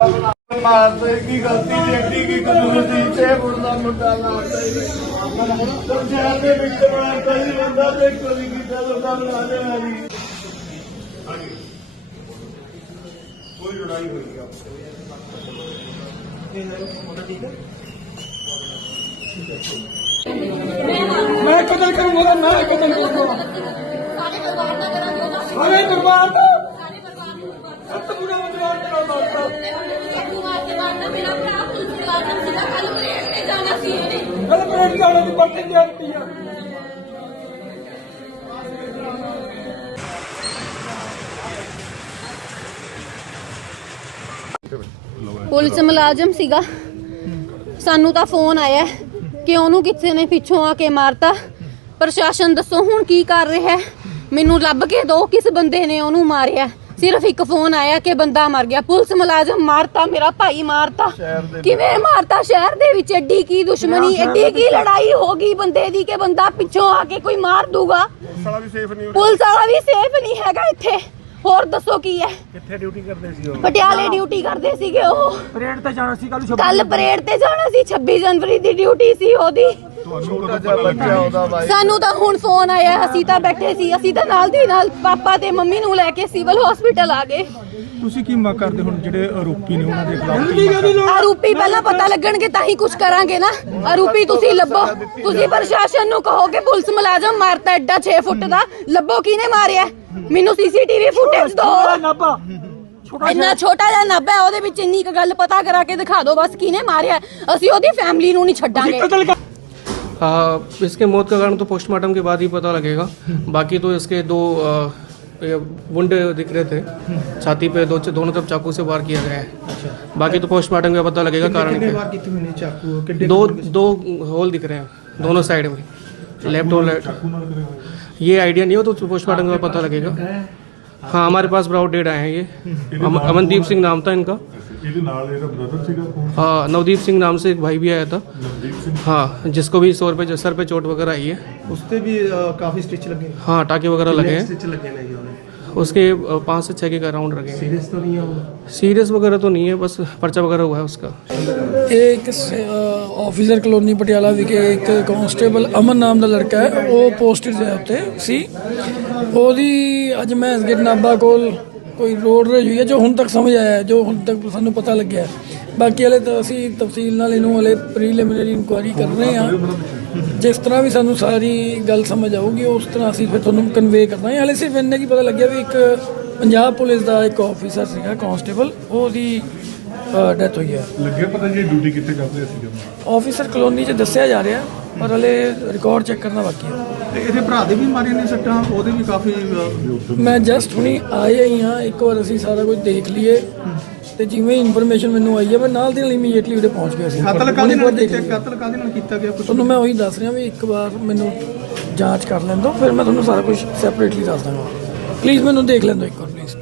ਮਾਰਦੇ ਕੀ ਗਲਤੀ ਦੀ ਐਡੀ ਕੀ ਕਸੂਰ ਛੇ ਫੁੱਟ ਦਾ ਮੁੰਡਾ ਮਾਰਦਾ ਹੀ ਸ਼ਹਿਰ ਦੇ ਵਿੱਚ ਬੜਾ ਕੋਈ ਬੰਦਾ ਤੇ ਕੋਈ ਕੀਤਾ ਲੋਕਾਂ ਨੂੰ ਆ ਜਾਣਾ ਜੀ। ਕੋਈ ਲੜਾਈ ਹੋਈ ਆ ਮੈਂ ਕਤਲ ਕਰੂੰਗਾ ਮੈਂ ਕਤਲ ਕਰੂੰਗਾ। ਸਾਰੇ ਪਰਿਵਾਰ ਦਾ ਕਰਾਂਗੇ। ਉਹਦਾ ਸਾਰੇ ਪਰਿਵਾਰ ਦਾ। ਸੱਤ ਮਤਲਬ ਕਰਾਉਂਦਾ ਪੁਲਿਸ ਮੁਲਾਜ਼ਮ ਸੀਗਾ ਕੱਲ ਪਲੇਟ ਤੇ ਜਾਣਾ ਸੀ ਉਹਨੇ ਕੱਲ ਪ੍ਰੇਮ ਜਾਣਾ ਦੀ ਪਰਚੇ ਆ। ਪੁਲਿਸ ਮੁਲਾਜ਼ਮ ਸੀਗਾ। ਸਾਨੂੰ ਤਾਂ ਫੋਨ ਆਇਆ, ਕਿ ਉਹਨੂੰ ਕਿਸੇ ਨੇ ਪਿੱਛੋਂ ਆ ਕੇ ਮਾਰਤਾ। ਪ੍ਰਸ਼ਾਸਨ ਦੱਸੋ ਹੁਣ ਕੀ ਕਰ ਰਿਹਾ ਮੈਨੂੰ ਲੱਭ ਕੇ ਦੋ ਕਿਸ ਬੰਦੇ ਨੇ ਉਹਨੂੰ ਮਾਰਿਆ। ਸਿਰਫ ਇੱਕ ਫੋਨ ਆਇਆ ਕਿ ਬੰਦਾ ਮਰ ਗਿਆ। ਪੁਲਿਸ ਮੁਲਾਜ਼ਮ ਮਾਰਤਾ ਮੇਰਾ ਭਾਈ ਮਾਰਤਾ। ਕਿਵੇਂ ਮਾਰਤਾ? ਸ਼ਹਿਰ ਦੇ ਵਿੱਚ ਐਡੀ ਕੀ ਦੁਸ਼ਮਣੀ ਐਡੀ ਕੀ ਲੜਾਈ ਹੋ ਗਈ ਬੰਦੇ ਦੀ ਕਿ ਬੰਦਾ ਪਿੱਛੋਂ ਆ ਕੇ ਕੋਈ ਮਾਰ ਦੂਗਾ? ਸਾਲਾ ਵੀ ਸੇਫ ਨਹੀਂ। ਪੁਲਿਸ ਵਾਲਾ ਵੀ ਸੇਫ ਨਹੀਂ ਹੈਗਾ ਇੱਥੇ। ਹੋਰ ਦੱਸੋ ਕੀ ਹੈ? ਕਿੱਥੇ ਡਿਊਟੀ ਕਰਦੇ ਸੀ ਉਹ? ਪਟਿਆਲੇ ਡਿਊਟੀ ਕਰਦੇ ਸੀਗੇ ਉਹ। ਪਰੇਡ ਤੇ ਜਾਣਾ ਸੀ ਕੱਲ ਕੱਲ ਪਰੇਡ ਤੇ ਜਾਣਾ ਸੀ। 26 ਜਨਵਰੀ ਦੀ ਡਿਊਟੀ ਸੀ ਉਹਦੀ। ਛੋਟਾ ਜਿਹਾ ਬੱਚਾ ਉਹਦਾ ਬਾਈ ਸਾਨੂੰ ਤਾਂ ਹੁਣ ਫੋਨ ਆਇਆ ਅਸੀਂ ਤਾਂ ਬੈਠੇ ਸੀ ਅਸੀਂ ਤਾਂ ਨਾਲ ਦੀ ਨਾਲ ਪਾਪਾ ਤੇ ਮੰਮੀ ਨੂੰ ਲੈ ਕੇ ਸਿਵਲ ਹਸਪੀਟਲ ਆ ਗਏ। ਤੁਸੀਂ ਕੀ ਮੰਗ ਕਰਦੇ ਹੁਣ ਜਿਹੜੇ ਆਰੋਪੀ ਨੇ ਉਹਨਾਂ ਦੇ ਖਿਲਾਫ ਆਰੂਪੀ ਪਹਿਲਾਂ ਪਤਾ ਲੱਗਣਗੇ ਤਾਂ ਹੀ ਕੁਝ ਕਰਾਂਗੇ ਨਾ। ਆਰੂਪੀ ਤੁਸੀਂ ਲੱਭੋ। ਤੁਸੀਂ ਪ੍ਰਸ਼ਾਸਨ ਨੂੰ ਕਹੋ ਕਿ ਪੁਲਿਸ ਮੁਲਾਜ਼ਮ ਮਾਰਤਾ ਐਡਾ 6 ਫੁੱਟ ਦਾ। ਲੱਭੋ ਕਿਹਨੇ ਮਾਰਿਆ? ਮੈਨੂੰ ਸੀਸੀਟੀਵੀ ਫੁਟੇਜ ਦਿਓ। ਇੰਨਾ ਛੋਟਾ ਜਿਹਾ ਨੱਬ ਹੈ ਉਹਦੇ ਵਿੱਚ ਇੰਨੀ ਕੁ ਗੱਲ ਪਤਾ ਕਰਾ ਕੇ ਦਿਖਾ ਦਿਓ ਬਸ ਕਿਹਨੇ ਮਾਰਿਆ। ਅਸੀਂ ਉਹਦੀ ਫੈਮਿਲੀ ਨੂੰ ਨਹੀਂ ਛੱਡਾਂਗੇ। आ, इसके मौत का कारण तो पोस्टमार्टम के बाद ही पता लगेगा। बाकी तो इसके दो वुंड दिख रहे थे। छाती पे दो दोनों तरफ़ चाकू से वार किया गया है। अच्छा। बाकी तो पोस्टमार्टम का पता लगेगा कारण क्या दो दो होल दिख रहे हैं दोनों साइड में। लेफ़्ट और राइट ये आइडिया नहीं हो तो पोस्टमार्टम का पता लगेगा। हाँ हमारे पास ब्राउड डेड आए हैं ये अम- अमनदीप सिंह नाम था इनका ਇਹਦੇ ਨਾਲ ਇਹਦਾ ਬ੍ਰਦਰ ਸੀਗਾ ਕੌਣ हाँ नवदीप सिंह नाम से एक भाई भी आया था ਨਵਦੀਪ ਸਿੰਘ हाँ जिसको भी सौ रुपये सर पे चोट वगैरह आई है ਉਸ ਤੇ ਵੀ ਅ, ਕਾਫੀ ਸਟਿਚ ਲੱਗੇ हाँ टाके वगैरह लगे हैं ਸਟਿਚ ਲੱਗੇ ਨੇ ਜੀ ਉਹਨੇ उसके अ, पाँच से छः के राउंड रखे हैं ਸੀਰੀਅਸ ਤਾਂ ਨਹੀਂ ਆ ਉਹ सीरियस वगैरह तो नहीं है बस पर्चा वगैरह हुआ है उसका ਇਹ ਇੱਕ ਆਫੀਸਰ ਕਲੋਨੀ ਪਟਿਆਲਾ ਵਿਖੇ ਇੱਕ ਕਾਂਸਟੇਬਲ ਅਮਨ ਨਾਮ ਦਾ ਲੜਕਾ ਹੈ ਉਹ ਪੋਸਟਡ ਹੈ ਉੱਤੇ ਸੀ ਉਹਦੀ ਅੱਜ ਮੈਂ ਅਸਗਿਰ ਨਾਬਾ ਕੋਲ ਕੋਈ ਰੋਡ ਰੇਜ ਹੋਈ ਹੈ ਜੋ ਹੁਣ ਤੱਕ ਸਮਝ ਆਇਆ ਜੋ ਹੁਣ ਤੱਕ ਸਾਨੂੰ ਪਤਾ ਲੱਗਿਆ ਬਾਕੀ ਹਲੇ ਤਾਂ ਅਸੀਂ ਤਫਸੀਲ ਨਾਲ ਇਹਨੂੰ ਹਲੇ ਪ੍ਰੀਲਿਮਿਨਰੀ ਇਨਕੁਆਇਰੀ ਕਰ ਰਹੇ ਹਾਂ। ਜਿਸ ਤਰ੍ਹਾਂ ਵੀ ਸਾਨੂੰ ਸਾਰੀ ਗੱਲ ਸਮਝ ਆਊਗੀ, ਉਸ ਤਰ੍ਹਾਂ ਅਸੀਂ ਫਿਰ ਤੁਹਾਨੂੰ ਕਨਵੇ ਕਰਦਾਂਗੇ ਹਲੇ ਸਿਰਫ ਇੰਨੇ ਕੀ ਪਤਾ ਲੱਗਿਆ ਵੀ ਇੱਕ ਪੰਜਾਬ ਪੁਲਿਸ ਦਾ ਇੱਕ ਆਫੀਸਰ ਸੀਗਾ ਕਾਂਸਟੇਬਲ ਉਹਦੀ ਡੈਥ ਹੋਈ ਹੈ। ਲੱਗਿਆ ਪਤਾ ਜੀ ਡਿਊਟੀ ਕਿੱਥੇ ਕਰਦੇ ਸੀ ਜਦੋਂ? ਆਫੀਸਰ ਕਲੋਨੀ 'ਚ ਦੱਸਿਆ ਜਾ ਰਿਹਾ ਪਰ ਹਲੇ ਰਿਕਾਰਡ ਚੈੱਕ ਕਰਨਾ ਬਾਕੀ ਹੈ। ਤੇ ਇਹਦੇ ਭਰਾ ਦੇ ਵੀ ਮਾਰੇ ਨੇ ਸੱਟਾਂ ਉਹਦੇ ਵੀ ਕਾਫੀ ਮੈਂ ਜਸਟ ਹੁਣੀ ਆਇਆ ਹੀ ਹਾਂ ਇੱਕ ਵਾਰ ਅਸੀਂ ਸਾਰਾ ਕੁਝ ਦੇਖ ਲਈਏ। ਤੇ ਜਿਵੇਂ ਇਨਫੋਰਮੇਸ਼ਨ ਮੈਨੂੰ ਆਈ ਹੈ ਮੈਂ ਨਾਲ ਦੀ ਨਾਲ ਇਮੀਡੀਏਟਲੀ ਉਹਦੇ ਪਹੁੰਚ ਗਿਆ ਸੀ। ਕਤਲ ਕਾਹਦੇ ਉਹਨੇ ਨਾਲ ਦੇਖ ਕੀਤਾ ਲਿਆ। ਕਤਲ ਕਾਹਦੇ ਨਾਲ ਕੀਤਾ ਗਿਆ ਕੁਝ ਤੁਹਾਨੂੰ ਮੈਂ ਉਹੀ ਦੱਸ ਰਿਹਾ ਵੀ ਇੱਕ ਵਾਰ ਮੈਨੂੰ ਜਾਂਚ ਕਰ ਲੈਣ ਦਿਓ ਫਿਰ ਮੈਂ ਤੁਹਾਨੂੰ ਸਾਰਾ ਕੁਝ ਸੈਪਰੇਟਲੀ ਦੱਸ ਦਾਂਗਾ। ਪਲੀਜ਼ ਮੈਨੂੰ ਦੇਖ ਲੈਣ ਦਿਓ ਇੱਕ ਵਾਰ ਪਲੀਜ਼